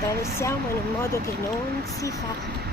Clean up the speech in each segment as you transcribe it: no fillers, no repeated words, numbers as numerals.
Dove siamo in un modo che non si fa.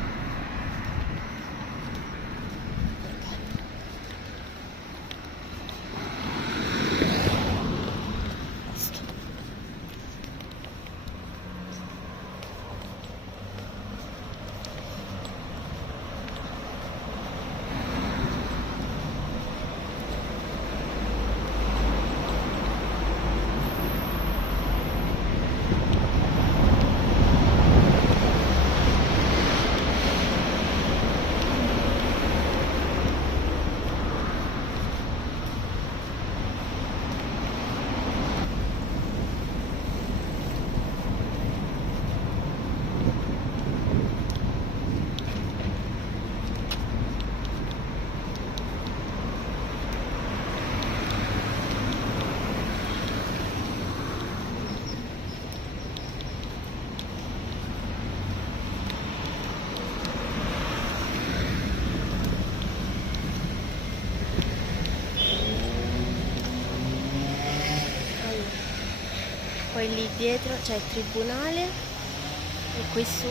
Poi lì dietro c'è il tribunale e qui su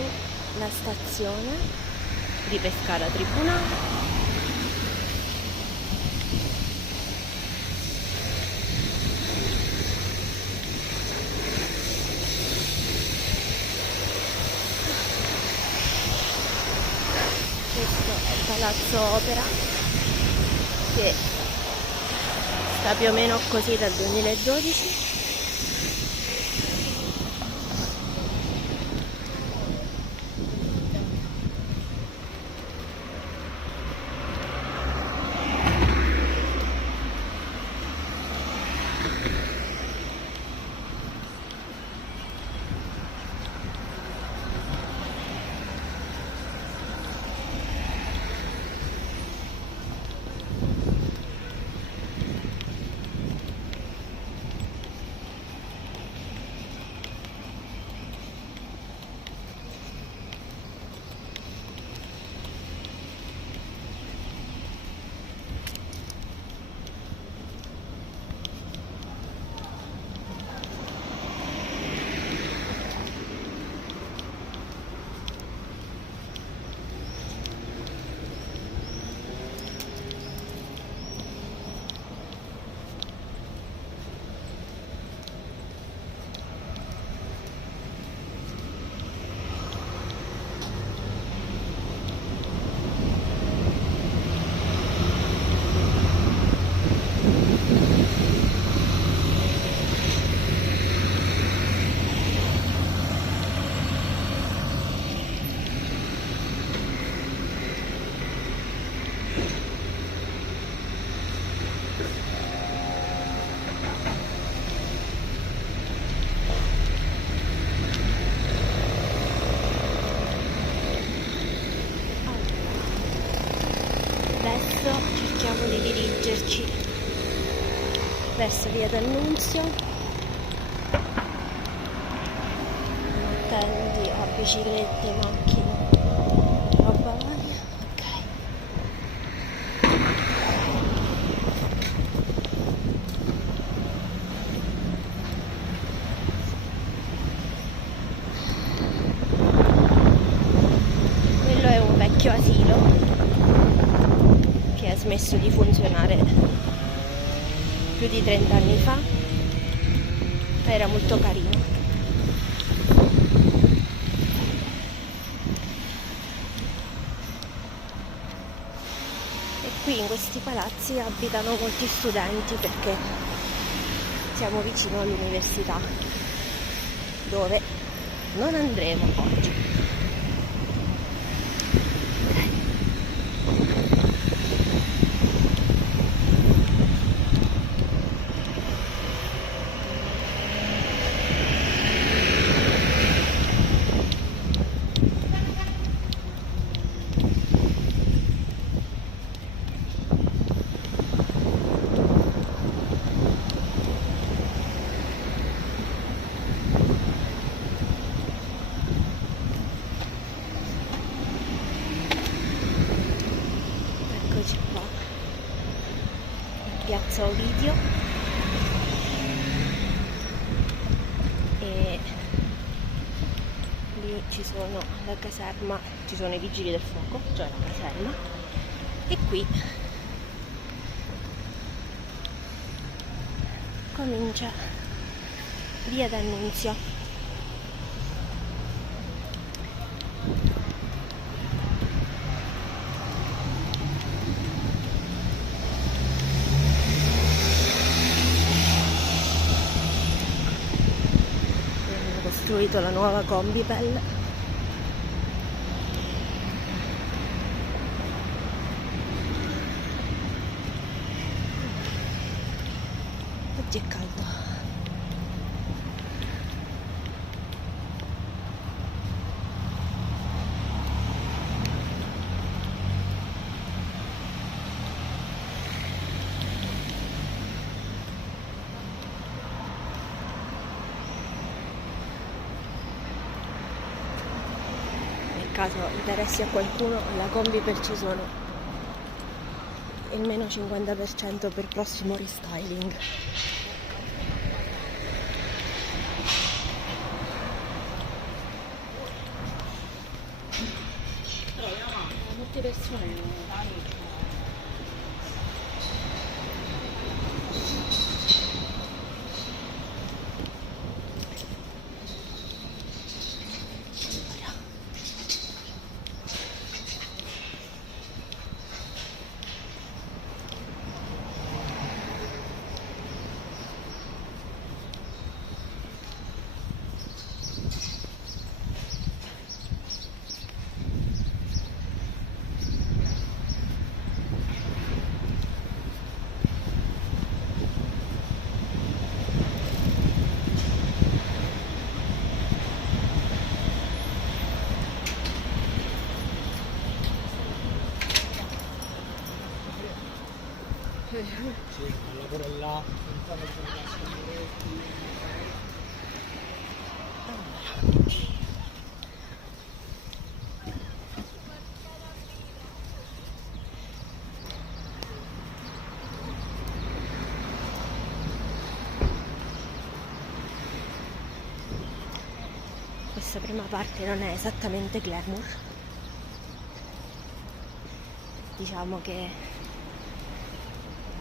la stazione di Pescara Tribunale. Questo è il Palazzo Opera che sta più o meno così dal 2012. Adesso cerchiamo di dirigerci verso via D'Annunzio, attenti a biciclette, macchine, roba varia. Ok. smesso di funzionare più di 30 anni fa, era molto carino. E qui in questi palazzi abitano molti studenti perché siamo vicino all'università, dove non andremo oggi. Eccoci qua, piazza Ovidio, e lì ci sono la caserma, ci sono i vigili del fuoco, cioè la caserma, e qui comincia via d'Annunzio. Hanno costruito la nuova Combipel. Oggi è caldo. Nel caso interessi a qualcuno, alla Combipel ci sono il meno 50% per prossimo restyling. Molte persone sì, lavoro là. Questa prima parte non è esattamente glamour, diciamo che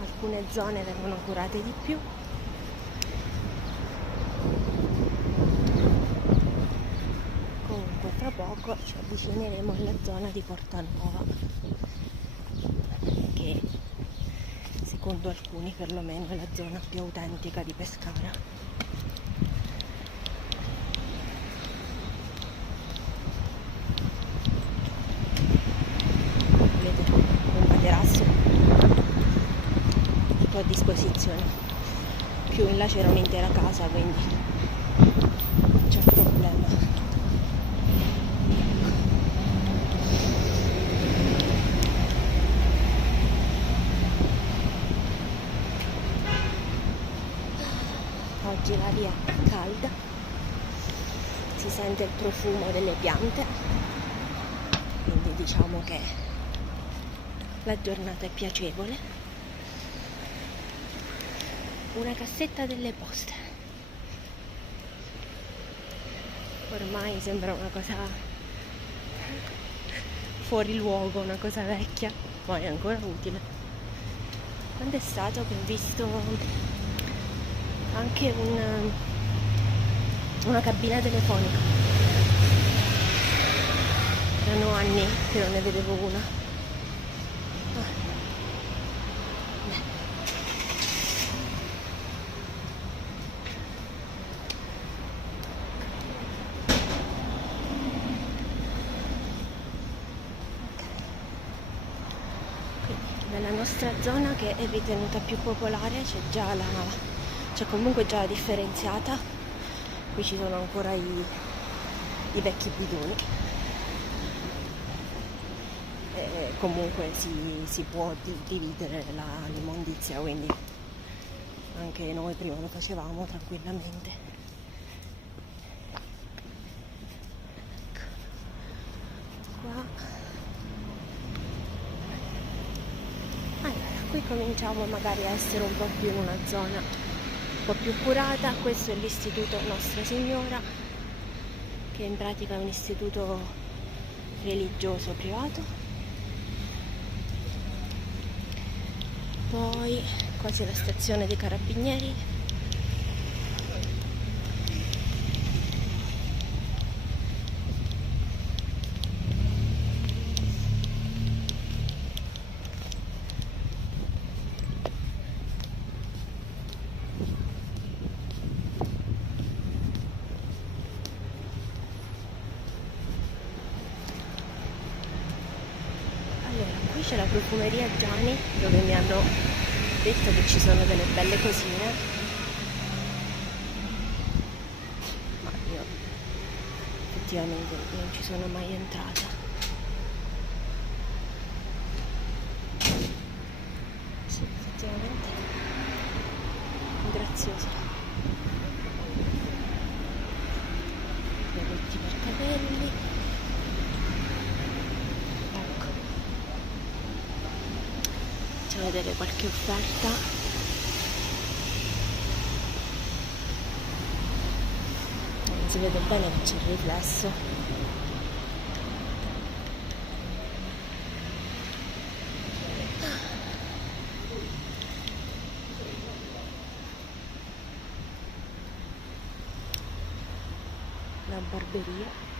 alcune zone vengono curate di più. Comunque tra poco ci avvicineremo alla zona di Portanova, che secondo alcuni perlomeno è la zona più autentica di Pescara. Vedete, un materasso tutto a disposizione. Più in là c'era un'intera casa, quindi non c'è problema. Oggi l'aria è calda, si sente il profumo delle piante, quindi diciamo che la giornata è piacevole. Una cassetta delle poste. Ormai sembra una cosa fuori luogo, una cosa vecchia, ma è ancora utile. Quando è stato che ho visto anche una cabina telefonica? Erano anni che non ne vedevo una. Nella nostra zona, che è ritenuta più popolare, c'è comunque già la differenziata. Qui ci sono ancora i vecchi bidoni. E comunque si può dividere l'immondizia, quindi anche noi prima lo facevamo tranquillamente. Ecco. Qua. Qui cominciamo magari a essere un po' più in una zona un po' più curata. Questo è l'istituto Nostra Signora, che in pratica è un istituto religioso privato. Poi qua c'è la stazione dei carabinieri. Qui c'è la profumeria Gianni, dove mi hanno detto che ci sono delle belle cosine, ma io effettivamente non ci sono mai entrata. Sì, effettivamente graziosa. Prodotti per capelli. Facciamo vedere qualche offerta. Non si vede bene che c'è il riflesso. La barberia.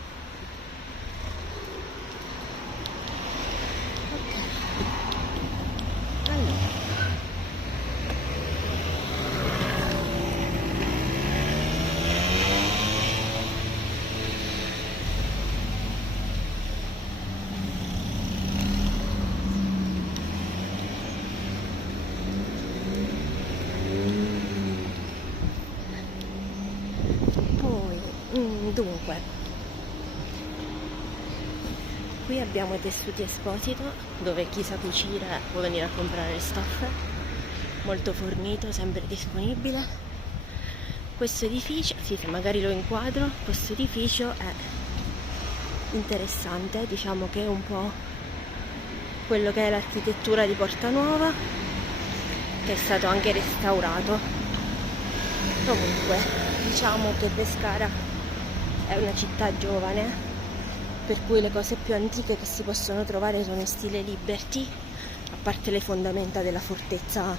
Dunque, qui abbiamo i tessuti Esposito, dove chi sa cucire può venire a comprare le stoffe, molto fornito, sempre disponibile. Questo edificio, sì, se magari lo inquadro, questo edificio è interessante, diciamo che è un po' quello che è l'architettura di Porta Nuova, che è stato anche restaurato. Comunque, diciamo che Pescara è una città giovane, per cui le cose più antiche che si possono trovare sono in stile Liberty, a parte le fondamenta della fortezza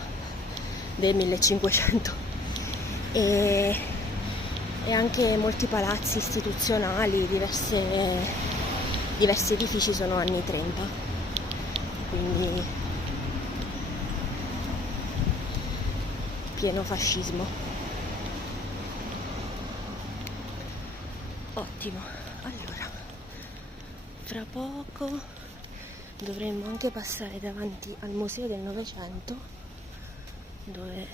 del 1500 e anche molti palazzi istituzionali, diversi edifici sono anni 30, quindi pieno fascismo. Ottimo, allora fra poco dovremmo anche passare davanti al Museo del Novecento, dove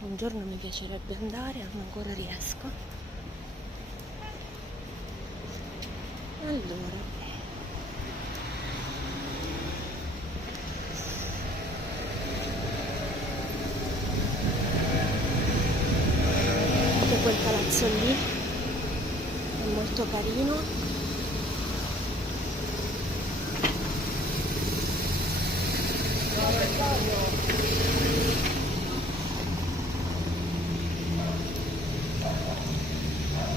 un giorno mi piacerebbe andare, non ancora riesco. Allora, anche quel palazzo lì è molto carino.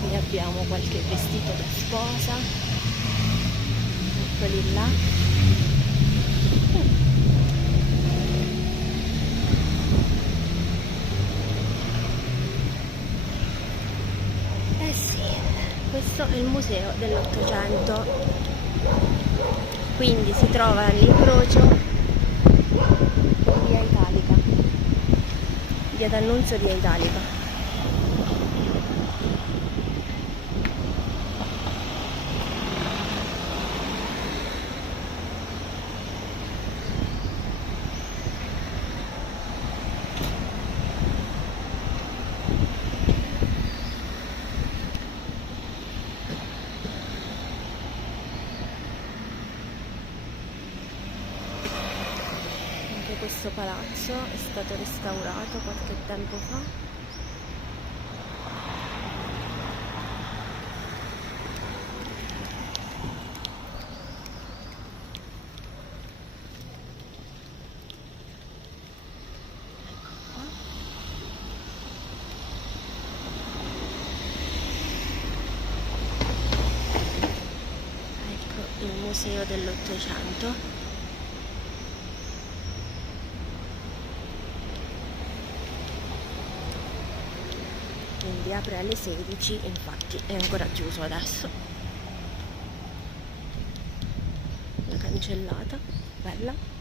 Qui abbiamo qualche vestito da sposa, eccoli là. Questo è il museo dell'Ottocento, quindi si trova all'incrocio di via Italica, via D'Annunzio, via Italica. Questo palazzo è stato restaurato qualche tempo fa. Ecco qua. Ecco il museo dell'Ottocento. Quindi apre alle 16, infatti è ancora chiuso adesso. La cancellata, bella.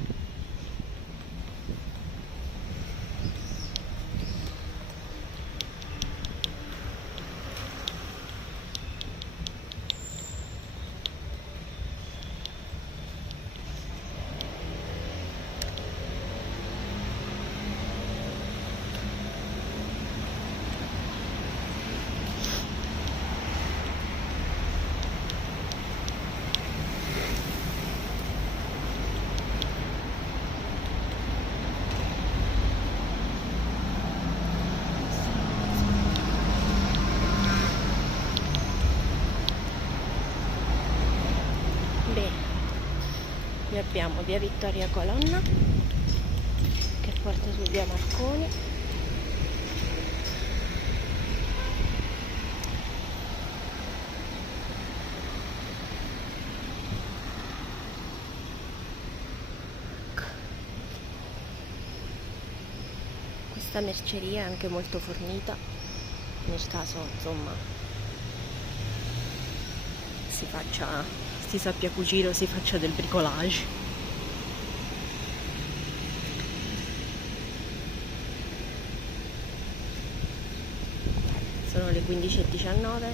Qui abbiamo via Vittoria Colonna che porta su via Marconi. Questa merceria è anche molto fornita, nel caso insomma si sappia cucire o si faccia del bricolage. Sono le 15:19.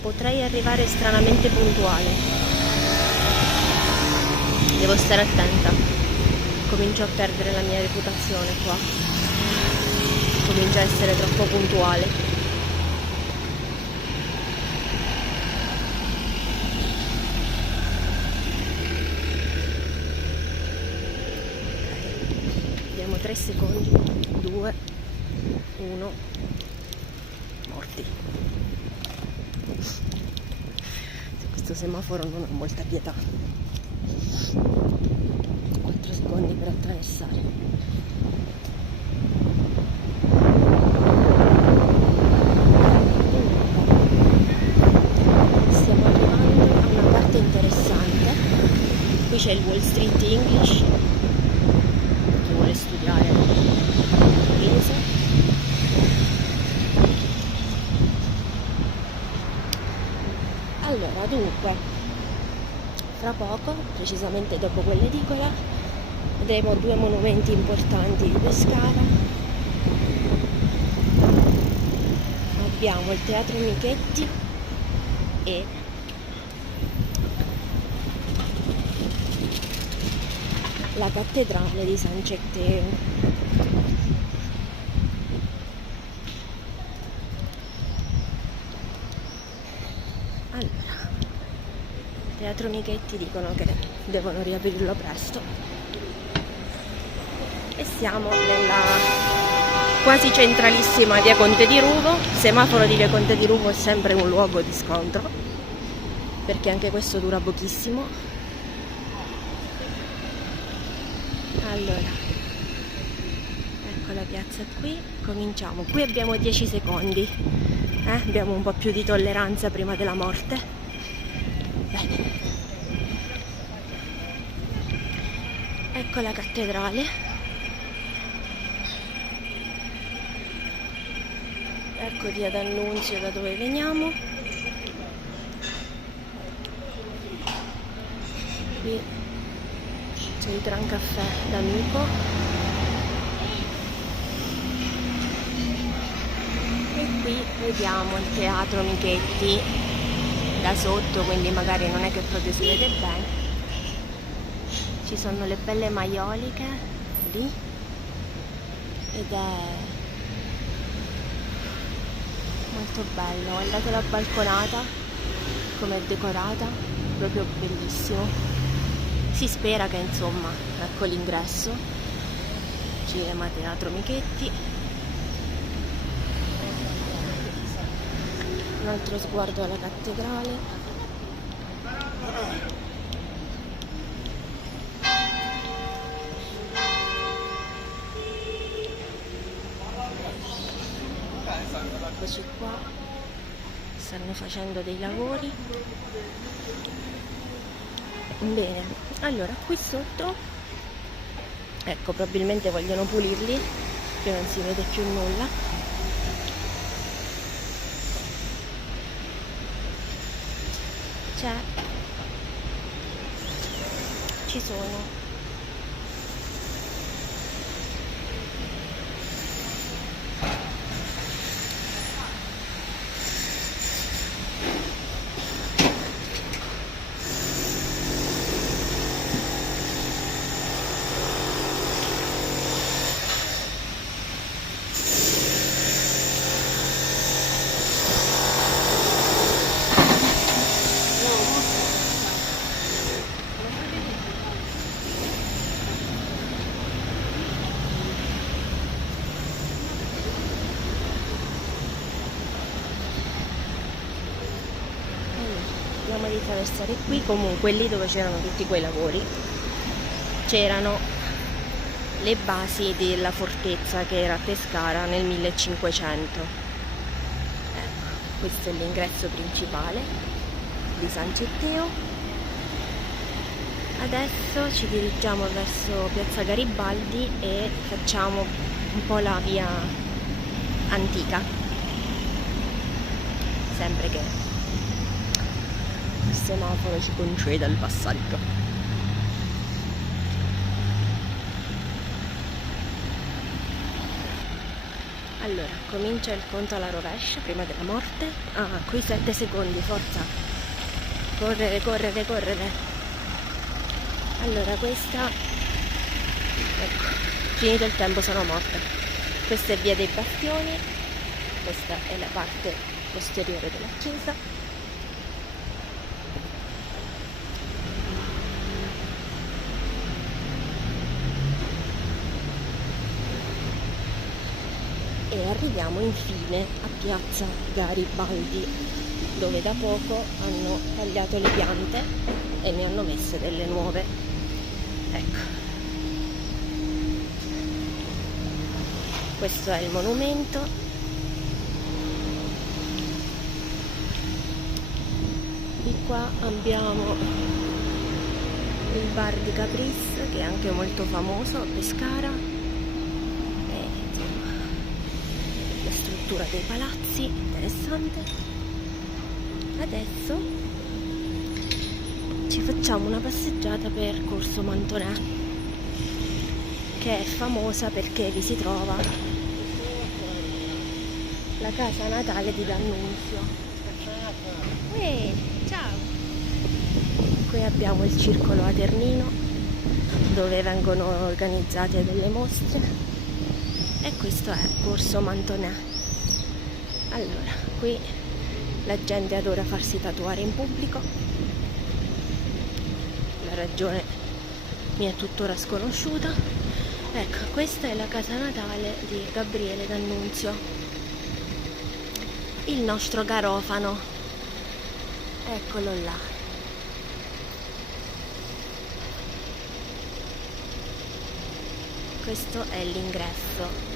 Potrei arrivare stranamente puntuale, devo stare attenta, comincio a perdere la mia reputazione qua, comincio a essere troppo puntuale. Abbiamo 3 secondi, 2, 1, morti. Questo semaforo non ha molta pietà. 4 secondi per attraversare. Stiamo arrivando a una parte interessante. Qui c'è il Wall Street English, chi vuole studiare inglese. Allora, dunque, fra poco, precisamente dopo quell'edicola, vedremo 2 monumenti importanti di Pescara. Abbiamo il Teatro Michetti e la cattedrale di San Cetteo. Allora, Teatro Michetti dicono che devono riaprirlo presto e siamo nella quasi centralissima via Conte di Ruvo. Il semaforo di via Conte di Ruvo è sempre un luogo di scontro perché anche questo dura pochissimo. Allora, ecco la piazza qui, cominciamo. Qui abbiamo 10 secondi, abbiamo un po' più di tolleranza prima della morte. Bene. Ecco la cattedrale. Ecco via D'Annunzio da dove veniamo. qui c'è il Gran Caffè d'Amico e qui vediamo il Teatro Michetti da sotto, quindi magari non è che proprio si vede bene. Ci sono le belle maioliche lì ed è molto bello. Guardate la balconata come è decorata, proprio bellissimo. Si spera che, insomma, ecco l'ingresso, Cinema Teatro Michetti. Un altro sguardo alla cattedrale. Eccoci qua, stanno facendo dei lavori. Bene, allora qui sotto, ecco, probabilmente vogliono pulirli, che non si vede più nulla. Ci sono di attraversare qui. Comunque lì dove c'erano tutti quei lavori c'erano le basi della fortezza che era a Pescara nel 1500. Ecco, questo è l'ingresso principale di San Cetteo. Adesso ci dirigiamo verso Piazza Garibaldi e facciamo un po' la via antica, sempre che il semaforo ci conceda il passaggio. Allora, comincia il conto alla rovescia prima della morte. Qui 7 secondi, forza. Correre, correre, correre. Allora, questa, ecco, finito il tempo sono morta. Questa è via dei Bastioni, questa è la parte posteriore della chiesa. E arriviamo infine a Piazza Garibaldi, dove da poco hanno tagliato le piante e ne hanno messe delle nuove. Ecco, questo è il monumento. Di qua abbiamo il bar di Capris, che è anche molto famoso a Pescara. Dei palazzi, interessante. Adesso ci facciamo una passeggiata per Corso Mantonè, che è famosa perché vi si trova la casa natale di D'Annunzio. Ciao! Qui abbiamo il circolo Aternino, dove vengono organizzate delle mostre, e questo è Corso Mantonè. Allora, qui la gente adora farsi tatuare in pubblico. La ragione mi è tuttora sconosciuta. Ecco, questa è la casa natale di Gabriele D'Annunzio, il nostro garofano. Eccolo là. Questo è l'ingresso.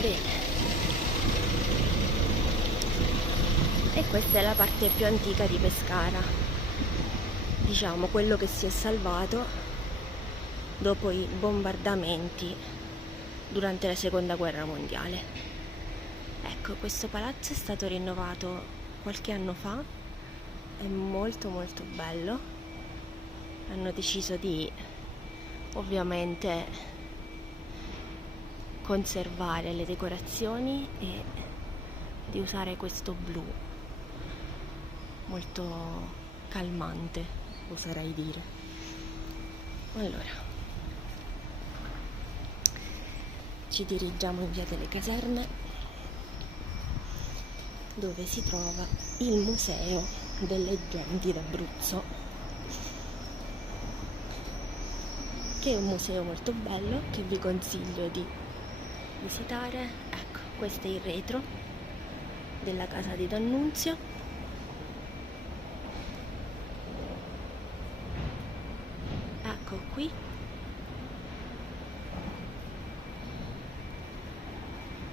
Bene. E questa è la parte più antica di Pescara, diciamo quello che si è salvato dopo i bombardamenti durante la seconda guerra mondiale. Ecco, questo palazzo è stato rinnovato qualche anno fa, è molto molto bello. Hanno deciso di ovviamente conservare le decorazioni e di usare questo blu molto calmante, oserei dire. Allora, ci dirigiamo in via delle Caserme, dove si trova il Museo delle Genti d'Abruzzo, che è un museo molto bello che vi consiglio di visitare. Ecco, questo è il retro della casa di D'Annunzio. Ecco qui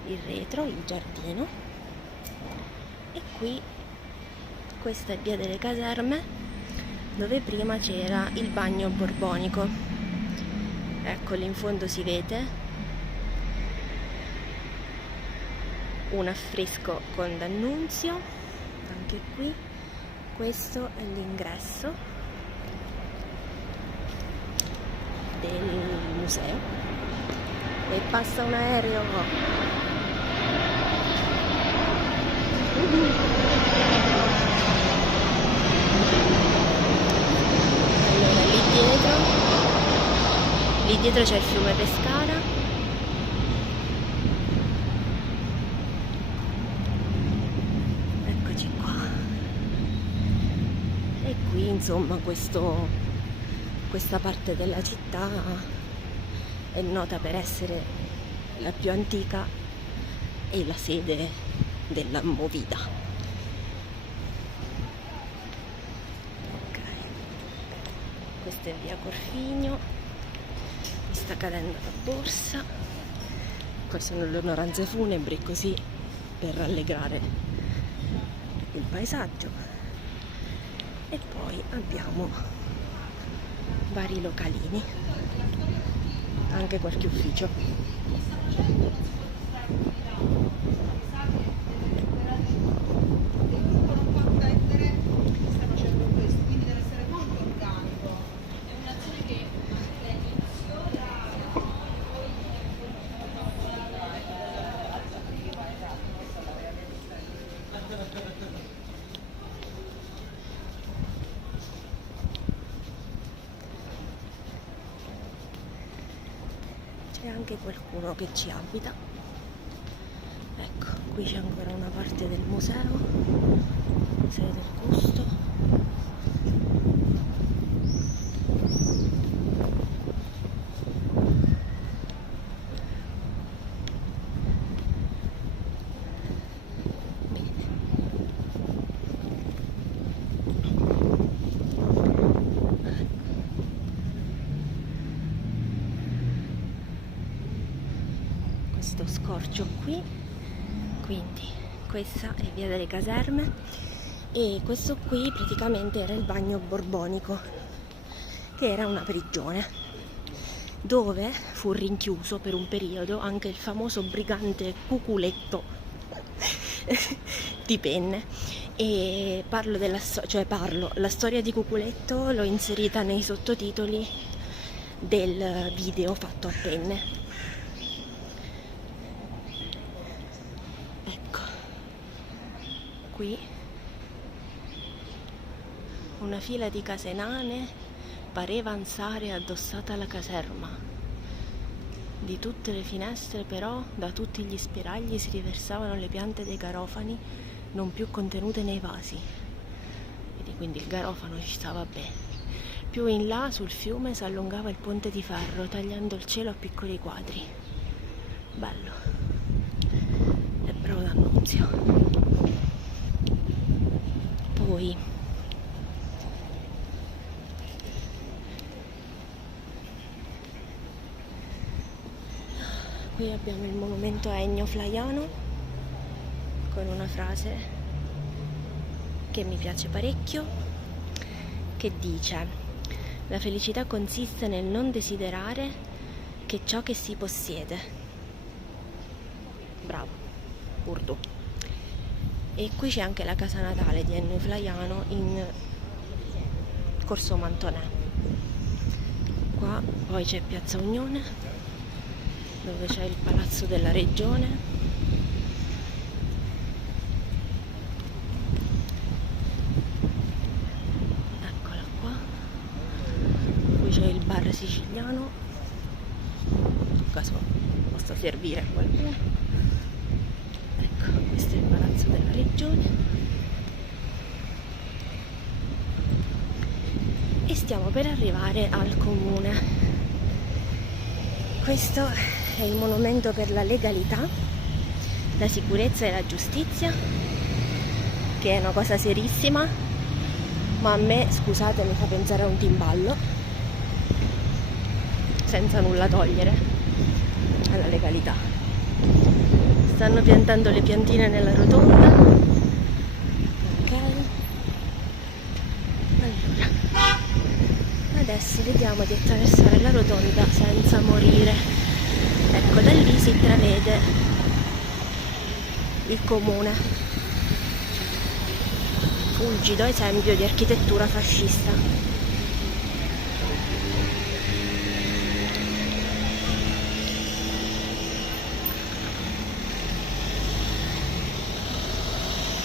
il retro, il giardino, e qui questa è via delle Caserme, dove prima c'era il bagno borbonico. Ecco, lì in fondo si vede un affresco con D'Annunzio, anche qui. Questo è l'ingresso del museo e passa un aereo. Allora, lì dietro c'è il fiume Pescara. Eccoci qua. E qui insomma questa parte della città è nota per essere la più antica e la sede della Movida. Ok, questa è via Corfigno, mi sta cadendo la borsa. Qua sono le onoranze funebri, così per rallegrare il paesaggio. E poi abbiamo vari localini, anche qualche ufficio. C'è anche qualcuno che ci abita. Ecco, qui c'è ancora una parte del museo del gusto. Questo scorcio qui, quindi questa è via delle Caserme e questo qui praticamente era il bagno borbonico, che era una prigione dove fu rinchiuso per un periodo anche il famoso brigante Cuculetto di Penne. E la storia di Cuculetto l'ho inserita nei sottotitoli del video fatto a Penne. Qui una fila di case nane pareva ansare addossata alla caserma. Di tutte le finestre però, da tutti gli spiragli si riversavano le piante dei garofani non più contenute nei vasi. Vedi, quindi il garofano ci stava bene. Più in là sul fiume si allungava il ponte di ferro, tagliando il cielo a piccoli quadri. Bello. E bravo D'Annunzio. Poi qui abbiamo il monumento a Ennio Flaiano con una frase che mi piace parecchio, che dice: la felicità consiste nel non desiderare che ciò che si possiede. Bravo, Urdu. E qui c'è anche la casa natale di Ennio Flaiano in Corso Mantonè. Qua poi c'è Piazza Unione, dove c'è il Palazzo della Regione. Eccola qua. Qui c'è il bar siciliano, in caso possa servire a qualcuno. Ecco, questo è il Palazzo della Regione. E stiamo per arrivare al comune. Questo è il monumento per la legalità, la sicurezza e la giustizia, che è una cosa serissima, ma a me, scusate, mi fa pensare a un timballo, senza nulla togliere alla legalità. Stanno piantando le piantine nella rotonda. Adesso vediamo di attraversare la rotonda senza morire. Ecco, da lì si intravede il comune, fulgido esempio di architettura fascista.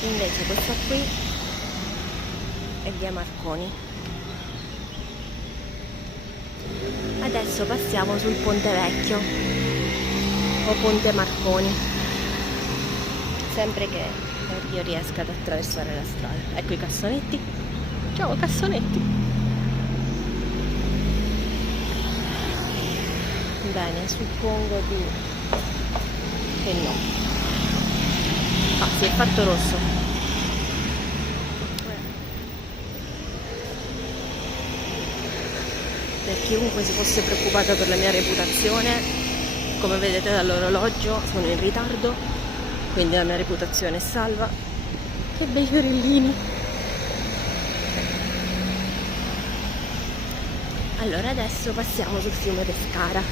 Invece questa qui è via Marconi. Adesso passiamo sul Ponte Vecchio o Ponte Marconi, sempre che io riesca ad attraversare la strada. Ecco i cassonetti. Ciao cassonetti. Bene, suppongo che no. Ah, si è fatto rosso. Per chiunque si fosse preoccupato per la mia reputazione, come vedete dall'orologio sono in ritardo, quindi la mia reputazione è salva. Che bei fiorellini! Allora adesso passiamo sul fiume Pescara.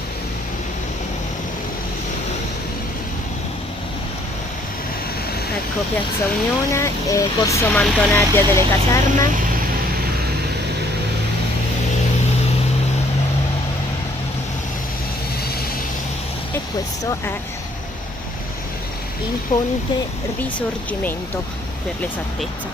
Ecco Piazza Unione e Corso Mantonè, via delle Caserme. E questo è il Ponte Risorgimento, per l'esattezza.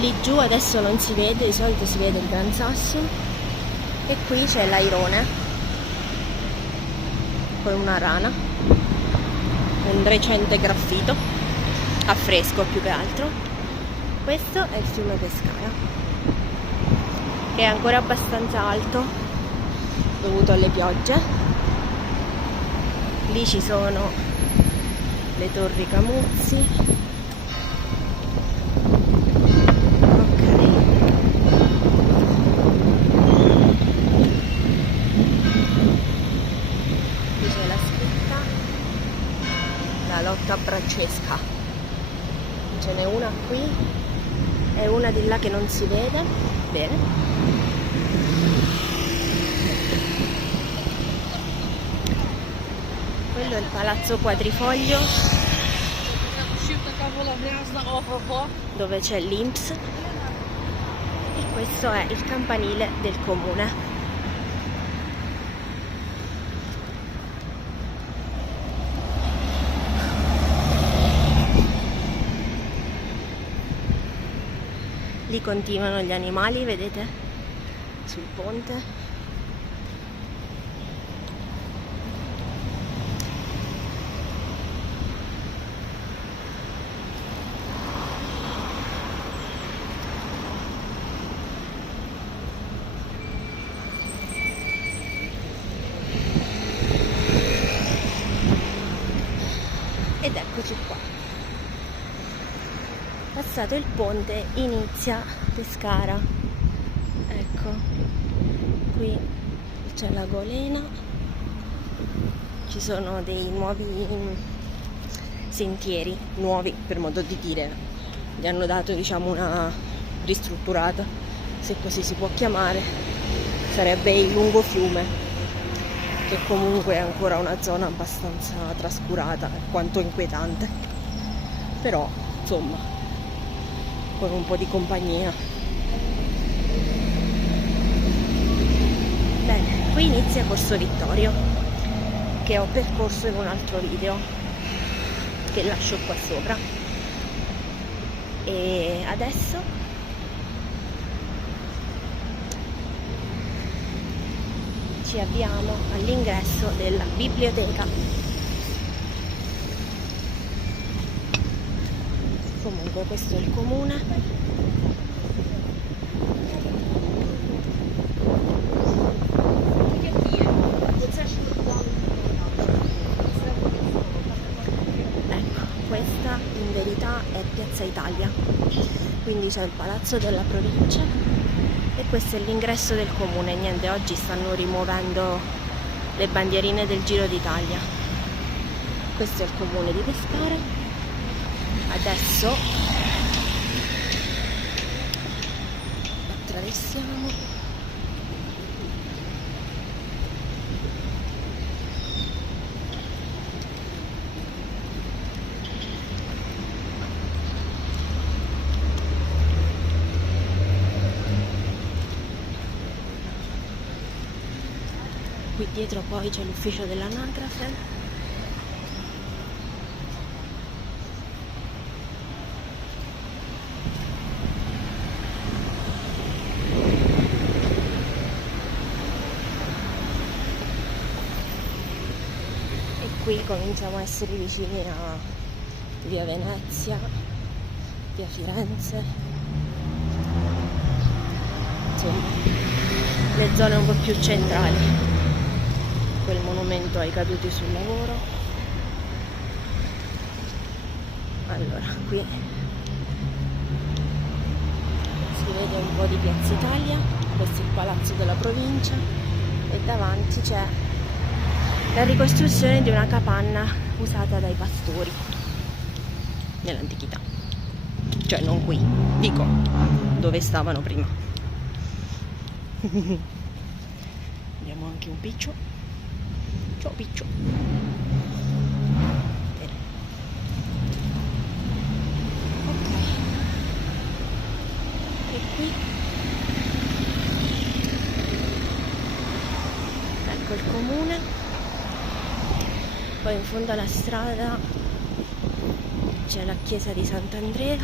Lì giù adesso non si vede, di solito si vede il Gran Sasso, e qui c'è l'Airone con una rana, un recente graffito a fresco più che altro. Questo è il fiume Pescara, che è ancora abbastanza alto dovuto alle piogge. Lì ci sono le torri Camuzzi. Lotta Brancesca, ce n'è una qui e una di là che non si vede bene. Quello è il Palazzo Quadrifoglio, dove c'è l'INPS, e questo è il campanile del comune. Lì continuano gli animali, vedete? Sul ponte. Ed eccoci qua. Passato il ponte inizia Pescara. Ecco, qui c'è la golena, ci sono dei nuovi sentieri, nuovi per modo di dire, gli hanno dato, diciamo, una ristrutturata, se così si può chiamare. Sarebbe il lungofiume, che comunque è ancora una zona abbastanza trascurata, quanto inquietante, però insomma con un po' di compagnia. Bene, qui inizia Corso Vittorio, che ho percorso in un altro video che lascio qua sopra, e adesso ci avviamo all'ingresso della biblioteca. Comunque questo è il comune. Ecco, questa in verità è Piazza Italia, quindi c'è il palazzo della provincia e questo è l'ingresso del comune. Niente, oggi stanno rimuovendo le bandierine del Giro d'Italia. Questo è il comune di Pescara. Adesso attraversiamo. Qui dietro poi c'è l'ufficio dell'anagrafe. Qui cominciamo a essere vicini a via Venezia, via Firenze, insomma le zone un po' più centrali. Quel monumento ai caduti sul lavoro. Allora, qui si vede un po' di Piazza Italia, questo è il palazzo della provincia e davanti c'è la ricostruzione di una capanna usata dai pastori nell'antichità, cioè non qui, dico dove stavano prima. Abbiamo anche un piccio. Ciao piccio. Bene. Ok, e qui ecco il comune. Poi in fondo alla strada c'è la chiesa di Sant'Andrea.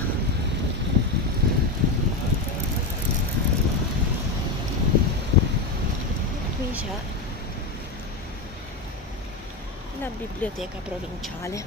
Qui c'è la biblioteca provinciale.